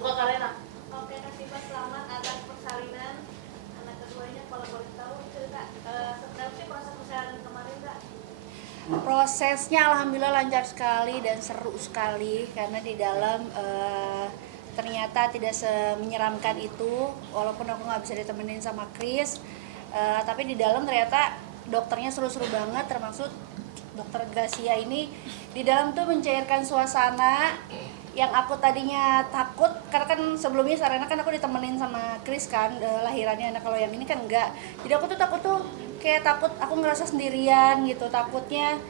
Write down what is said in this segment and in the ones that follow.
Buka Karena. Oke, kasih Mas selamat atas persalinan anak keduanya. Kalau boleh tahu cerita seperti apa sih proses persalinan kemarin, Kak? Prosesnya alhamdulillah lancar sekali dan seru sekali karena di dalam ternyata tidak semenyeramkan itu, walaupun aku nggak bisa ditemenin sama Chris, tapi di dalam ternyata dokternya seru-seru banget, termasuk dokter Gracia ini di dalam tuh mencairkan suasana yang aku tadinya takut, karena kan sebelumnya Sarena kan aku ditemenin sama Chris kan lahirannya, nah kalau yang ini kan enggak, jadi aku tuh takut tuh kayak takut aku ngerasa sendirian gitu, takutnya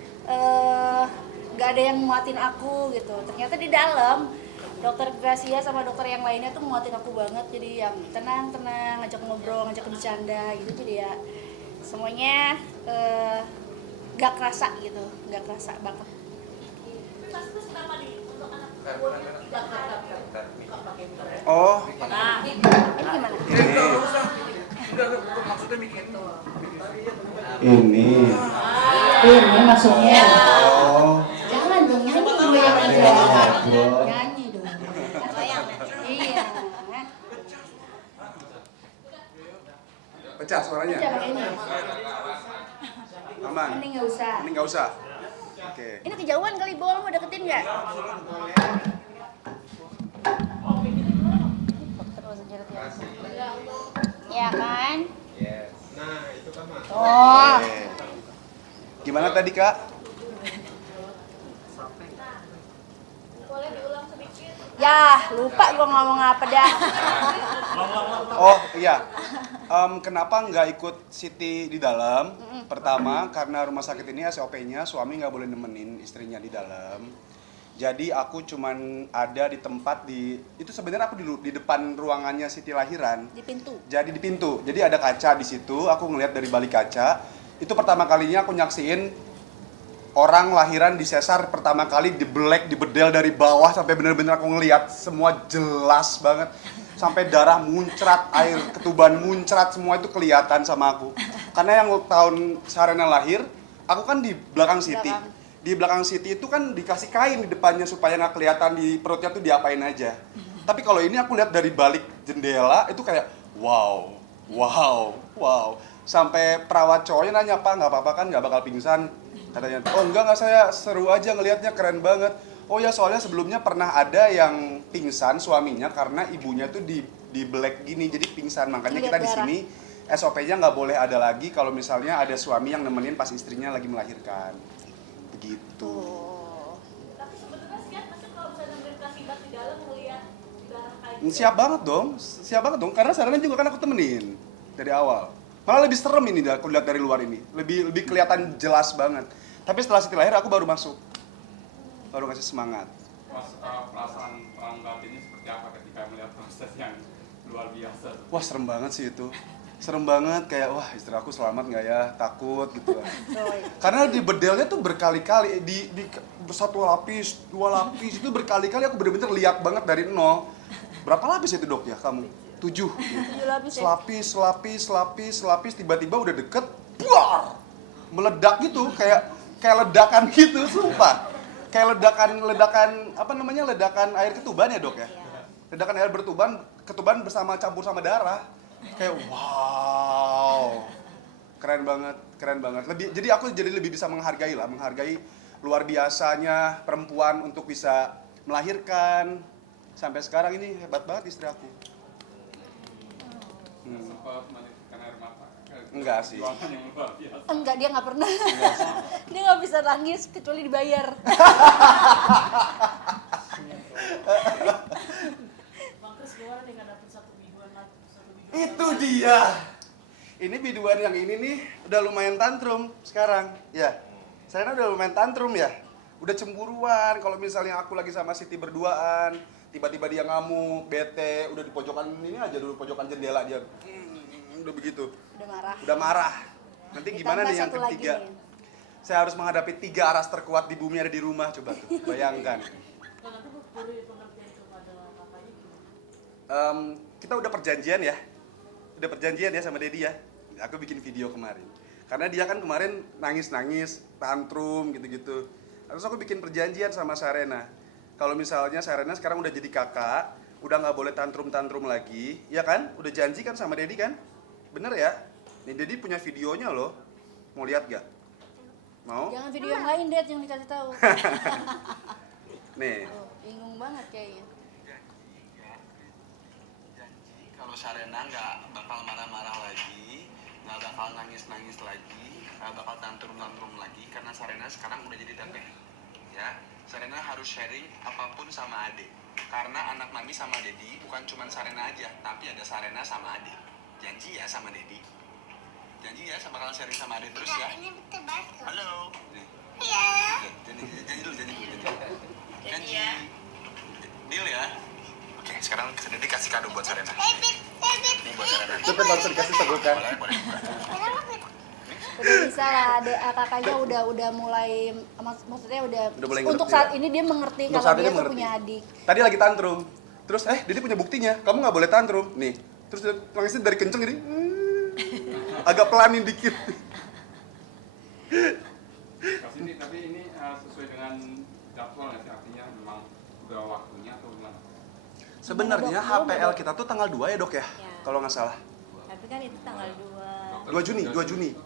nggak ada yang muatin aku gitu. Ternyata di dalam dokter Gracia sama dokter yang lainnya tuh muatin aku banget, jadi yang tenang-tenang, ngajak ngobrol, ngajak bercanda gitu, jadi ya semuanya gak kerasa gitu, gak kerasa banget. Mas terus kenapa nih untuk anak keduanya tidak ada? Oh, Nah, Ini gimana? maksudnya bikin Ini. Ini maksudnya. Oh. Jangan dong, nyanyi dulu yang aja. Nyanyi dong. Iya. pecah suaranya. Udah pakai ini. Aman. Ini nggak usah. Ini nggak usah. Oke. Ini kejauhan kali, bol mau deketin nggak? Ya kan? Nah, itu kan Mas. Oh. Oke. Gimana tadi, Kak? Boleh diulang sedikit? Ya, lupa gua ngomong apa dah. Oh, iya. Kenapa nggak ikut Siti di dalam? Pertama, karena rumah sakit ini SOP-nya suami nggak boleh nemenin istrinya di dalam. Jadi aku cuman ada di tempat itu sebenarnya aku di depan ruangannya Siti lahiran. Di pintu. Jadi di pintu. Jadi ada kaca di situ, aku ngelihat dari balik kaca. Itu pertama kalinya aku nyaksiin orang lahiran di sesar pertama kali dibedel dari bawah sampai bener-bener aku ngelihat semua jelas banget. Sampai darah muncrat, air ketuban muncrat, semua itu kelihatan sama aku. Karena yang tahun Sarena lahir, aku kan di belakang Siti. Di belakang Siti itu kan dikasih kain di depannya supaya nggak kelihatan di perutnya tuh diapain aja. Tapi kalau ini aku lihat dari balik jendela itu kayak wow, wow, wow. Sampai perawat cowoknya nanya, "Pak, nggak apa-apa kan, nggak bakal pingsan?" Katanya, "Oh enggak, saya seru aja ngelihatnya, keren banget." Oh ya, soalnya sebelumnya pernah ada yang pingsan suaminya karena ibunya tuh di black gini, jadi pingsan. Makanya kita di sini SOP-nya nggak boleh ada lagi kalau misalnya ada suami yang nemenin pas istrinya lagi melahirkan. Begitu. Tapi sebenarnya siap masih kalau misalnya nemenin Bas di dalam melihat darah kayak gitu. Siap banget dong, karena Sarana juga kan aku temenin dari awal. Malah lebih serem ini aku lihat dari luar ini, lebih kelihatan jelas banget. Tapi setelah Siti lahir aku baru masuk, baru ngasih semangat. Mas, perasaan perang batinnya seperti apa ketika melihat proses yang luar biasa? Wah, serem banget sih itu. Serem banget, kayak wah istri aku selamat nggak ya, takut gitu kan. Karena di bedelnya tuh berkali-kali, di satu lapis, dua lapis, itu berkali-kali aku bener-bener lihat banget dari nol. Berapa lapis itu dok ya kamu? 7. 7 lapis ya. Lapis, tiba-tiba udah deket, buar! Meledak gitu, kayak ledakan gitu, sumpah. Kayak ledakan apa namanya, ledakan air ketuban ya dok ya? Ledakan air ketuban bersama campur sama darah. Kayak wow, keren banget. Jadi aku jadi lebih bisa menghargai luar biasanya perempuan untuk bisa melahirkan. Sampai sekarang ini hebat banget istri aku. Sempat menitikkan air mata? Enggak sih. Perjuangan yang luar biasa. Enggak, dia nggak pernah. Dia nggak bisa nangis kecuali dibayar. Bang Chris gimana nih nggak dapet satu biduan lagi? Itu dia. Ini biduan yang ini nih udah lumayan tantrum sekarang. Ya. Serena udah lumayan tantrum ya. Udah cemburuan kalau misalnya aku lagi sama Siti berduaan, tiba-tiba dia ngamuk, bete, udah di pojokan ini aja dulu, pojokan jendela dia. Udah begitu. Udah marah. Nanti gimana nih yang ketiga? Saya harus menghadapi 3 aras terkuat di bumi ada di rumah, coba tuh. Bayangkan. Nah, nanti beri pengertian kepada kakaknya gimana? Kita udah perjanjian ya sama Dedi ya. Aku bikin video kemarin. Karena dia kan kemarin nangis-nangis, tantrum gitu-gitu. Terus aku bikin perjanjian sama Sarena. Kalau misalnya Sarena sekarang udah jadi kakak, udah nggak boleh tantrum lagi, ya kan? Udah janji kan sama Dedi kan? Bener ya? Nih Dedi punya videonya loh. Mau lihat gak? Mau? Jangan video yang lain, Det, yang dikasih tahu. Nih. Oh, bingung banget kayaknya. Janji kalau Sarena nggak bakal marah-marah lagi, nggak bakal nangis-nangis lagi, nggak bakal tantrum-tantrum lagi, karena Sarena sekarang udah jadi teteh. Ya, Sarena harus sharing apapun sama Ade. Karena anak Mami sama Dedi bukan cuma Sarena aja, tapi ada Sarena sama Ade. Janji ya sama Dedi. Janji ya, sama kalian sharing sama Ade terus ya. Ini betul banget. Halo. Iya. Janji dulu. Janji ya. Deal ya. Oke, sekarang Dedi kasih kado buat Sarena. Bebek. Ini buat Sarena. Cepet langsung dikasih segukan. Boleh. Udah bisa lah, kakaknya udah mulai, maksudnya udah mulai untuk ngerti saat ya? ini dia mengerti Untuk kalau saat dia ini tuh mengerti. punya adik. Tadi lagi tantrum. Terus Dedi punya buktinya. Kamu nggak boleh tantrum. Nih. Terus dia nangisnya dari kenceng jadi agak pelanin dikit. Tapi ini sesuai dengan jadwal nggak sih? Artinya memang udah waktunya atau gimana? Sebenarnya HPL kita tuh tanggal 2 ya, Dok ya? Ya. Kalau nggak salah. Tapi kan itu tanggal 2. 2 Juni.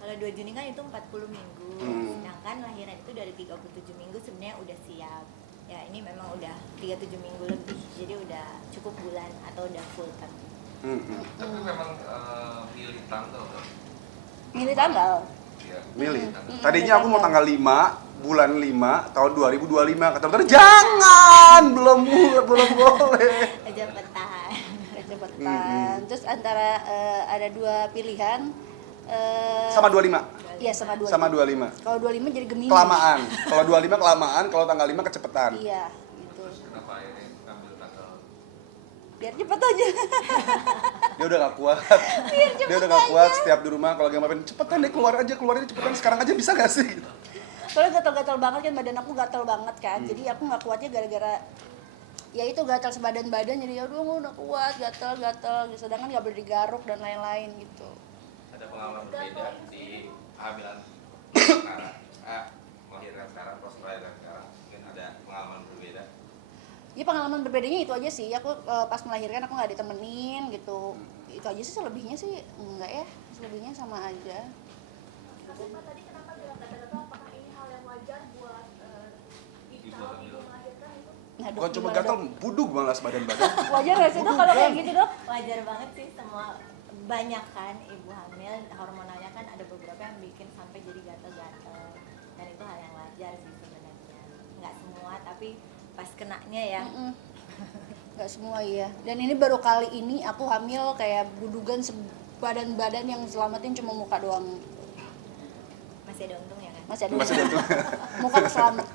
Kalau 2 Juni kan itu 40 minggu. Sedangkan lahiran itu dari 37 minggu sebenarnya udah siap. Ya ini memang udah 37 minggu lebih. Jadi udah cukup bulan atau udah full kan. Tapi memang milih tanggal kan? Milih tanggal. Iya. Milih. Tadinya aku mau tanggal 5, bulan 5 tahun 2025. Kata dokter, "Jangan, belum boleh." Cepetan. Kecepatan. Terus antara ada dua pilihan. Sama 25. Iya, sama 25. Sama 25. Kalau 25 jadi Gemini. Kelamaan. Kalau 25 kelamaan, kalau tanggal 5 kecepatan. Iya, gitu. Kenapa ini ngambil tanggal? Biar cepet aja. Dia udah gak kuat. Dia udah gak kuat setiap di rumah kalau lagi ngapain, cepetan deh keluarin cepetan sekarang aja bisa gak sih? Soalnya gatal-gatal banget kan, badan aku gatal banget kan. Jadi aku nggak kuatnya gara-gara ya itu gatal sebadan-badan, jadi aduh aku udah kuat gatal. Sedangkan nggak boleh digaruk dan lain-lain gitu. Ada pengalaman berbeda di kehamilan sekarang, melahirkan sekarang, proses melahirkan sekarang, mungkin ada pengalaman berbeda. Ya pengalaman berbedanya itu aja sih. Aku pas melahirkan aku nggak ditemenin gitu. Itu aja sih, selebihnya sih enggak ya. Selebihnya sama aja. Tapi Pak tadi kenapa bilang gatal-gatal? Apakah ini hal yang wajar buat calon ibu melahirkan itu? Nah, Dok, Bukan cuma gimana, gatal, Dok? budug malah badan-badan. Wajar nggak sih Dok kalau kayak gitu Dok? Wajar banget sih, semua banyak kan ibu hamil hormonalnya kan ada beberapa yang bikin sampai jadi gatal-gatal. Dan itu hal yang wajar sih sebenarnya. Nggak semua tapi pas kenanya ya. Nggak semua iya. Dan ini baru kali ini aku hamil kayak budugan badan-badan yang selamatin cuma muka doang. Masih ada untungnya kan. Masih ada Masih ada tuh. muka keselamat.